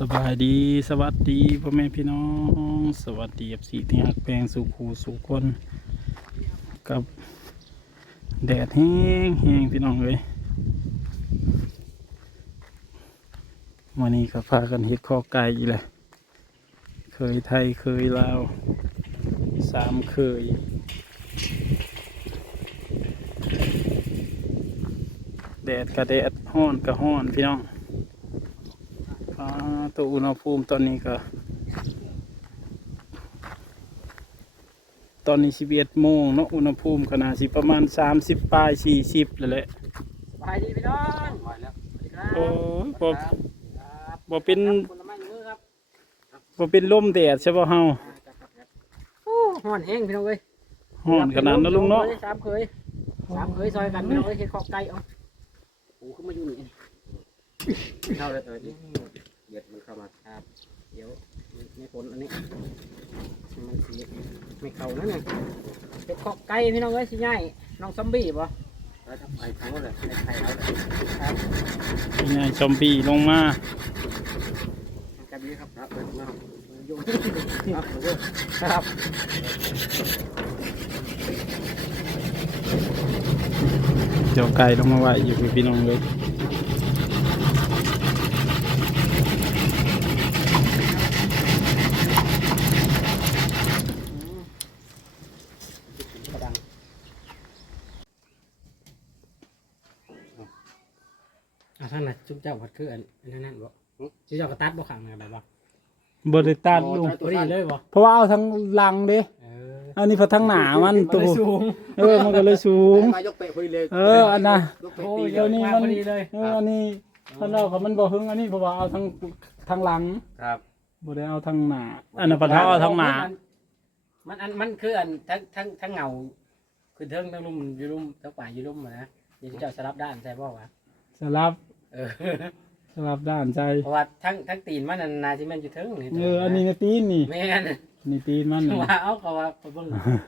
สบายดีสวัสดีพ่อแม่พี่น้อง สวัสดีกับสีที่หักแปลงสู่ครูสู่คน กับแดดแห้งแห้งพี่น้องเลยวันนี้ก็พากันเฮ็ดข้อไก่อีกเลยเคยไทยเคยลาวสามเคยแดดกระแดดห้อนกระห้อนพี่น้อง ตัวอุณหภูมิตอนนี้ก็ ตอนนี้สิบเอ็ดโมงเนาะอุณหภูมิขนาดสิประมาณสามสิบปลายสี่สิบเลยแหละสบายดีพี่น้องสบายแล้วสวัสดีครับโอ้ยบ่ครับบ่เป็นครับผลไม้ในมือครับบ่เป็นลมแดดใช่ป่ะเฮาครับครับครับโอ้ห่อนแห้งพี่น้องเอ้ยห้อนขนาดนั้นลุงเนาะสามเคยสามเคยซอยกันพี่น้องเอ้ยเฮ็ดขอบไก่เอาโอ้ขึ้นมาอยู่นี่เข้าแล้วตัวนี้ เด็ดมันเข้ามาครับ เดี๋ยวไม่ผลอันนี้มันสีไม่เข้านั่นไงเฮ็ดขอบไก่พี่น้องเอ้ยสิง่ายน้องซอมบี้บ่แล้วถ้าไปทั้งหมดเลยไอ้ไข่เอาเลยครับเป็นไงซอมบี้ลงมากันนี้ครับครับเลยมายุ่งเอาเลยครับเดี๋ยวไก่ลงมาไว้อยู่พี่น้องเลย กระดังอะท่านน่ะจุ๊บ เจ้าผัดคืออันนั้นนั่นบ่จุ๊บเจ้ากระตัดบ่ขังนะแบบว่าบริตัดลุงตัวนี้เลยบ่เพราะว่าเอาทั้งหลังเด้เอออันนี้เพอทั้งหนามันตัวเลยสูงเออมันก็เลยสูงมายกเตะคุยเลยเอออันน่ะยกเตะโอ้ตียเลเดี๋ยวยนี้มันพอดีเลยเอออันนี้ท่านเราเขามันบอกหึงอันนี้เพราะว่าเอาทั้งทั้งหลังครับบ่ได้เอาทั้งหน้าอันนั้นปะเทาเอาทั้งหน้ามันอันมันคืออันทั้งทั้งทั้งเงาคือเทิงทั้งลุ่มอยู่ลุ่มทั้งป่าอยู่ลุ่มอะนะนี่เจ้าสลับด้านใช่บ่วะสลับ เออสลับด้านใจเพราะว่าทั้งทั้งตีนมันอันนาที่มันอยู่เทิงนี่เอออันนี้ในตีนนี่แม่นนี่ตีนมันนี่ว่าเอาเขาว่าไปเบิ่ง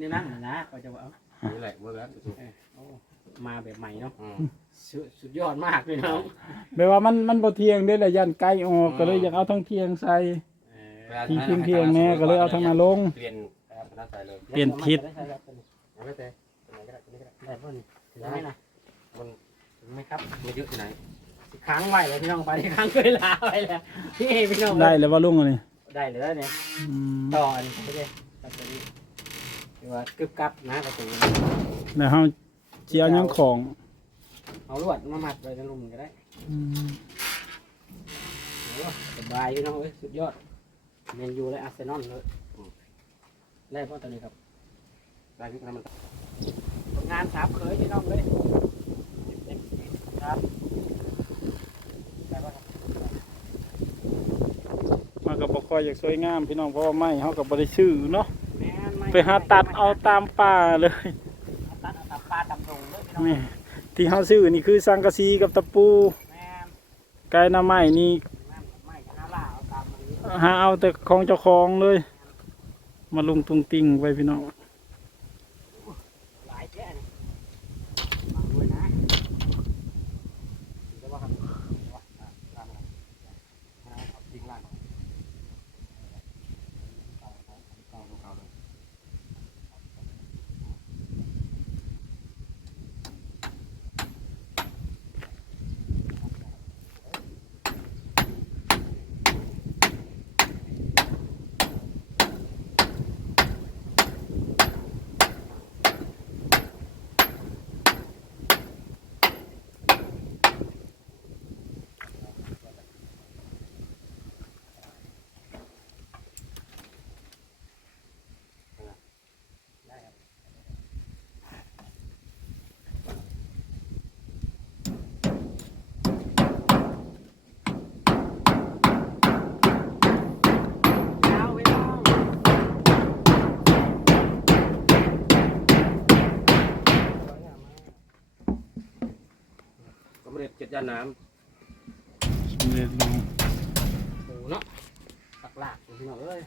นี่นั่นน่ะนะเขาจะว่าเอานี่แหละเมื่อแล้วเออโอ้มาแบบใหม่เนาะอืมสุดสุดยอดมากเลยน้องแปลว่ามันมันบ่เที่ยงเด้แหละยันไกลออกก็เลยอยากเอาทั้งเที่ยงใส่เออที่เที่ยงเที่ยงๆแน่ก็เลยเอาทั้งหน้าลง เปลี่ยนครับหน้าใส่เลยเปลี่ยนทิศได้ครับเอาไม่เตะตัวไหนก็ได้ตัวนี้ก็ได้ได้ป่ะนี่ถึงไหมนะมันถึงไหมครับมันเยอะที่ไหน ค้างไว้เลยพี่น้องไปค้างเคยลาไว้แล้วนี่พี่น้องได้แล้วว่าลุงอันนี้ได้เลยแล้วเนี่ยอืมต่ออันนี้ไม่ได้ประตูนี้คือว่ากึบกับนะประตูนี้แล้วเฮาสิเอาหยังของเอาลวดมามัดไว้ในลุมก็ได้อืมโอ้สบายพี่น้องเอ้ยสุดยอดเมนยูและอาร์เซนอลเลยแรกว่าตอนนี้ครับได้ที่ทำมันผลงานสามเคยพี่น้องเลยครับได้ป่ะครับ มันก็บ่ ค่อยอยากสวยงามพี่น้องเพราะว่าไม้เฮาก็บ่ได้ซื้อเนาะไปหาตัดเอาตามป่าเลยตัดเอาตามปลาตามดงเลยพี่น้องนี่ที่เฮาซื้อนี่คือสังกะสีกับตะปูก่หน้าไม้นี่หาเอาแต่ของเจ้าของเลย มาลงตุงติงไปพี่น้องหลายแค่นี่ฟังด้วยนะได้ป่ะครับได้ป่ะอะตามมาเอาจริงล่างก่อนเอาเอาเอาเอาเอาเลย ได้ครับยาวไปน้อง สำเร็จเจ็ดย่านน้สำเร็จลงปูเนาะตักลากพี่น้องเอ้ย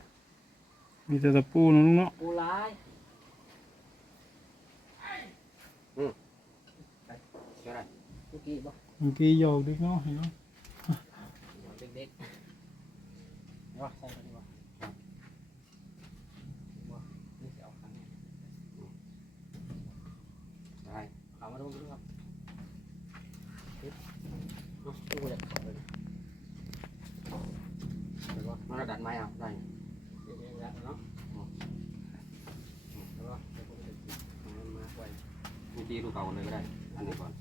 มีแต่ตะปูเนาะลุงเนาะปูร้ายำก็ได้เมื่อกี้บ่เมื่อกี้หยอกเด็กเนาะเห็นเนาะ เด็ก ระดับไม้เอาได้เดี๋ยวเดี๋ยวเนาะแล้วก็เดี๋ยวผมจะเอามันมาไว้มีตีดูเก่าเลยก็ได้ อันนี้ก่อน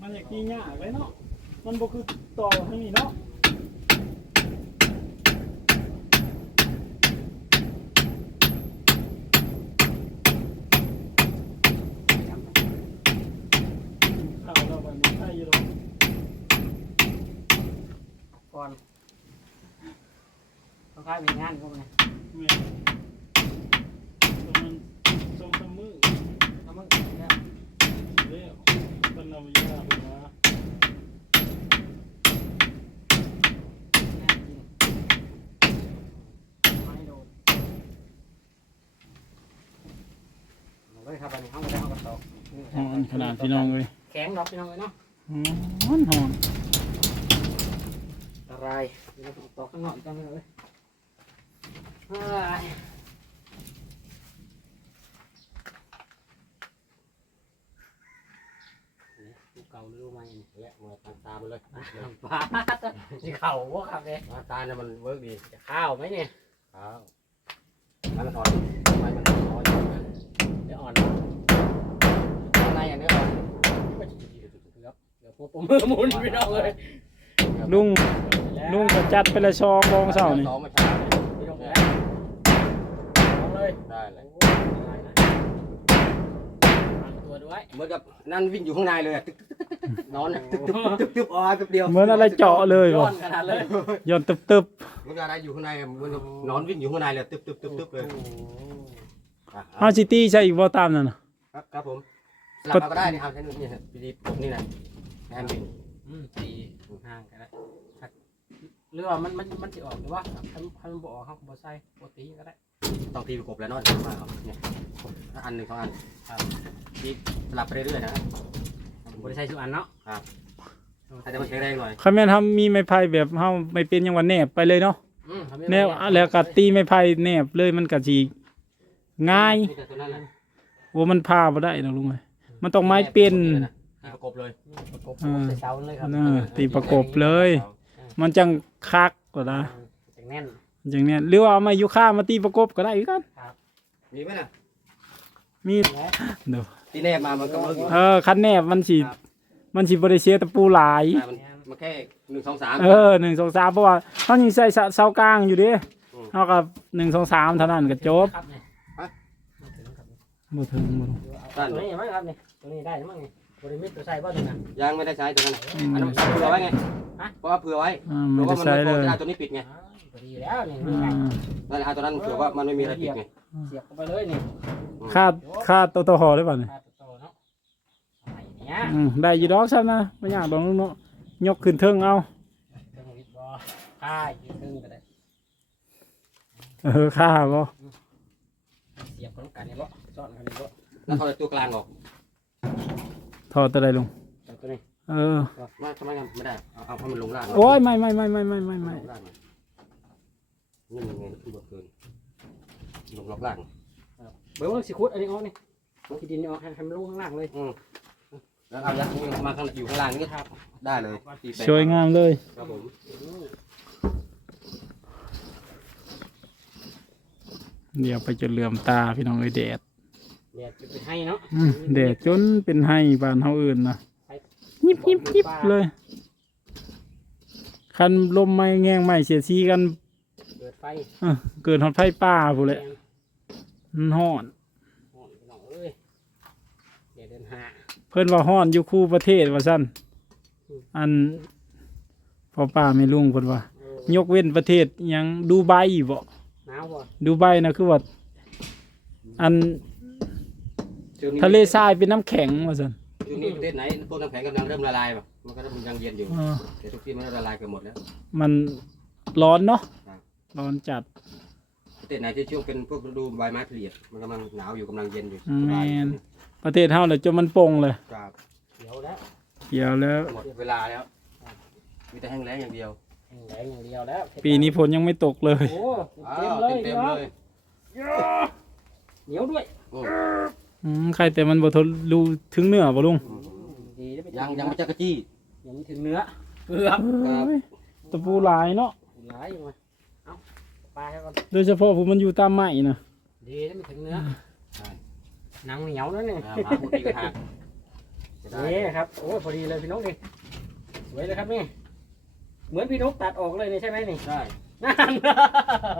มันอยากกินยากเลยเนาะ มันบ่คือต่อทางนี้เนาะเข้าแล้ววันนี้ใช่อยู่หรอกก่อนต้องคล้ายเป็นงานก็ไงแม่มันสองสามมื้อแล้วมึงเนี่ยแล้วมันเอายาไปมา งานจริงไม่โดน เอาเลยครับอันนี้ห้องก็ได้ห้องกระตอกหอนขนาดพี่น้องเลยแข็งดอกพี่น้องเลยเนาะหอนหอนอะไรพี่น้องเอาตอกข้างนอกจังเลยเฮ้ยนี่เก่าหรือรู้ไหมนี่และมาตามตามไปเลยปลาที่เข่าวะครับเนี่ยมาตาเนี่ยมันเวิร์กดีจะข้าวไหมเนี่ยครับไม้มันอ่อน กือบเกือบผมมือหมุนพี่น้องเลยลุงลุงก็จัดไปละชองบองเสานี่สองมาช้าพี่น้องแล้วเอาเลยได้เลยได้นะวางตัวด้วยเหมือนกับนั่นวิ่งอยู่ข้างในเลยอะตึ๊กตึ๊กตึ๊กตึ๊กนอนอะตึ๊กตึ๊กตึ๊กตึ๊กอ๋อแป๊บเดียวเหมือนอะไรเจาะเลยย้บ่อนขนาดเลยย้อนตึบมันจะอะไรอยู่ข้างในอะเหมือนกับนอนวิ่งอยู่ข้างในเลยตึ๊บตึ๊บตึ๊บตึ๊บเลยอะๆเฮาสิตี้ใช่อีกบ่ตามนั่นน่ะ ครับครับผมสลับเอาก็ได้นี่เอาใช้นี่ฮะพีดีนี่นะ แฮมบินอืมตีห่างกันแล้วหรือว่ามันมันมันจะออกหรือว่าถ้าถ้ามันบ่ออกเขาก็บ่ใส่บ่ตีก็ได้ต้องตีประกบแล้วเนอนมาเอาเนี่ยอันหนึ่งสองอันครับตีสลับไปเรื่อยๆนะบ่ได้ใส่ทุกอันเนาะให้แต่มันแข็งแรงหน่อยคันแม่นทำมีไม้ไผ่แบบเฮาไม่เป็นหยังว่าแนบไปเลยเนาะอืมทำให้แนวแล้วก็ตีไม้ไผ่แนบเลยมันก็สิง่ายมีแต่ตัวนั้นแหละว่ามันพาบ่ได้ดอกลุงเอ้ยมันต้องไม้เป็นตี ประกบเลยประกบใส่เสาเลยครับเออตีประกบเลย มันจังคักกว่านะจังแน่นอย่างเนี้ยหรือว่าเอาไม้ยูคามาตีประกบก็ได้คือกันมีไหมน่ะมีและเดี๋ยวตีแนบมามันก็เวิร์กอยู่เออคันแนบมันสิมันสิบ่ได้เสียตะปูหลายอะมันมันแค่หนึ่งสองสามเออหนึ่งสองสามเพราะว่าเขายังใส่เสาเสากลางอยู่เดิอืมเท่ากับหนึ่งสองสามเท่านั้นก็จบครับเนี่ยฮะบ่ถึงบ่ถึงตัวนี้มั้งครับเนี่ยตัวนี้ได้มั้งนี่ บริมิตตัวใส่บ่ตัวนั้นยังไม่ได้ใช้ตัวนั้นน่ะอืมอันนั้นเผื่อไว้ไงเพราะว่าเผื่อไว้อ่าเพไม่ราะได้ว่ามันใช้ไม่พเลอย จะเอาตัวนี้ปิดไงอ่าพอดีแล้วนี่อ่นี่ไงานั่นแหละเอาตัวนั้นเผื่อว่ามันไม่มีอะไรปิดไงเสียบเข้าไปเลยนี่คาดคาดตัวต่อหอได้ป่ะเนี่ยปลาโตๆเนาะอะไรเนี่ยอืมได้อยู่ดอกซ้ำนะไม่ยากดอกลุงเนาะยกขึ้นเทิงเอาเครื่องวิทย์บ่ค่ายืดครึ่งก็ได้เออค่าบ่เสียบกันกันนี่บ่ซ่อนกันนี่บ่แล้วเขาจะตัวกลางออกถ อดตัวใดลงเอาตัวนี้เออมาทำไมงั้นไม่ได้เอาเอาให้มันลงล่างโอ้ยไม่ไม่ไม่ไม่ไม่ไม่ไม่ลงล่างหน่อยนี่มันไงที่บดเกินลงรอบล่างเบิ่งว่าสิขุดอันนี้ออกนี่ที่ดินนี่ออกให้ให้มันลงข้างล่างเลยอืมแล้วเอายัดนี่มาข้างอยู่ข้างล่างนี่ครับได้เลยตีแปะสวยงามเลย ครับผมอืมเดี๋ยวไปจนเหลื่อมตาพี่น้องเอ้ยแดด เดี๋ยวจะไปให้เนาะอืมแดดจนเป็นให้บ้านเฮาอื่นนะยิบยิบยิบเลย คันลมไม่แง่งไม่เสียซีกันเปิดไฟเอ้อเกิดฮอดไฟป่าผู้นแหละมันฮ้อนห้องพี่น้องเอ้ยเดี๋ยวเดินหา เพิ่นว่าฮ้อนอยู่คู่ประเทศว่าซั่นอันพ่อป้าไม่ลุงเพิ่นว่า เออยกเว้นประเทศหยังดูไบบ่ หนาวบ่ดูไบนะคือว่าอัน ช่วงนี้ทะเลทรายเป็นน้ำแข็งว่าซั่นช่วงนี้ประเทศไหนพวกน้ำแข็งกำลังเริ่มละลายป่ะมันก็เริ่มยังเย็นอยู่เออแต่ทุกที่มันละลายกันหมดแล้ว มันร้อนเนาะครับ ร้อนจัดประเทศไหนที่ช่วงเป็นพวกฤดูใบไม้ผลิมันกำลังหนาวอยู่กำลังเย็นอยู่อืมสบายแม่นประเทศเฮาน่ะจนมันปงเลยครับเดี๋ยวแล้วเกี่ยวแล้ว หมดเวลาแล้วมีแต่แห้งแล้งอย่างเดียวแรงอย่างเดียวแล้วปีนี้ฝนยังไม่ตกเลย โอ้อ้าเต็มวเลยเต็มๆเลยเหนียวด้วยอืม อืมใครแต่มันบ่ทนรูถึงเนื้อบ่ลุงดีได้ไปยังยังไม่จักกะจี้ยังไม่ถึงเนื้อเกือบครับเอ้ยตะปูหลายเนาะหลายอยู่มาเอาปลาให้ก่อนโดยเฉพาะผมมันอยู่ตามไม้นะดีได้ไม่ถึงเนื้อใช่หนังเหนียวนั่นนี่อ่าหมาพูดดีกระหักจะได้นี่ครับโอ้ยพอดีเลยพี่นกนี่สวยเลยครับนี่เหมือนพี่นกตัดออกเลยนี่ใช่ไหมนี่ใช่นั่น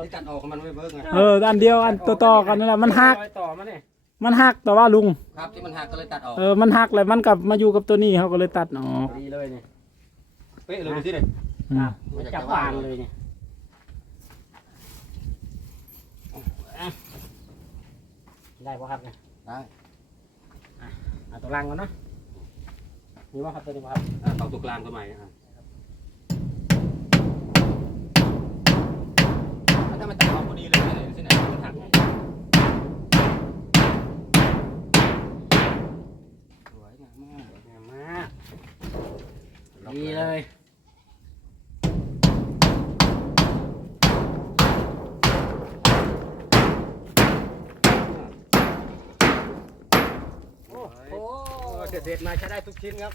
ที่ตัดออกมันไม่เบิกไงเอออันเดียวอันต่อๆกันนั่นแหละมันหัก รอยต่อมาเนี่ย มันหักแต่ว่าลุง ครับที่มันหักก็เลยตัดออกเออมันหักเลยมันกลับมาอยู่กับตัวนี้เขาก็เลยตัดออกพอดีเลยนี่เป๊ะเลยดูสิเลยอืมมันจับวางเลยเนี่ยได้ป่ะครับเนี่ยได้เอาตัวล่างก่อนเนาะมีป่ะครับตัวนี้ป่ะครับอ่าเอาตัวกลางตัวใหม่นะครับ เสร็จเสร็จมาใช้ได้ทุกชิ้นครับ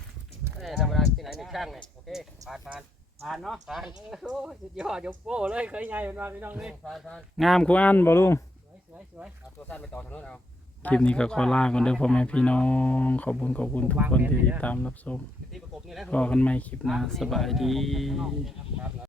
เอ้ยธรรมดาที่ไหนในช่างไงโอเคผ่านผ่านผ่านเนาะผ่านโอ้สุดยอดยกโป้เลยเคยไงเป็นมาพี่น้องนี่ผ่านผ่านงามคูอันบ่ลุง สวยสวยสวยเอาตัวสั้นไปต่อทางโน้นเอา คลิปนี้ก็ขอลาก่อนเด้อพ่อแม่พี่น้อง ขอบคุณขอบคุณทุกคนที่ติดตามรับชมที่ประกบนี่แหละพอกันใหม่คลิปหน้าสบายดี ครับ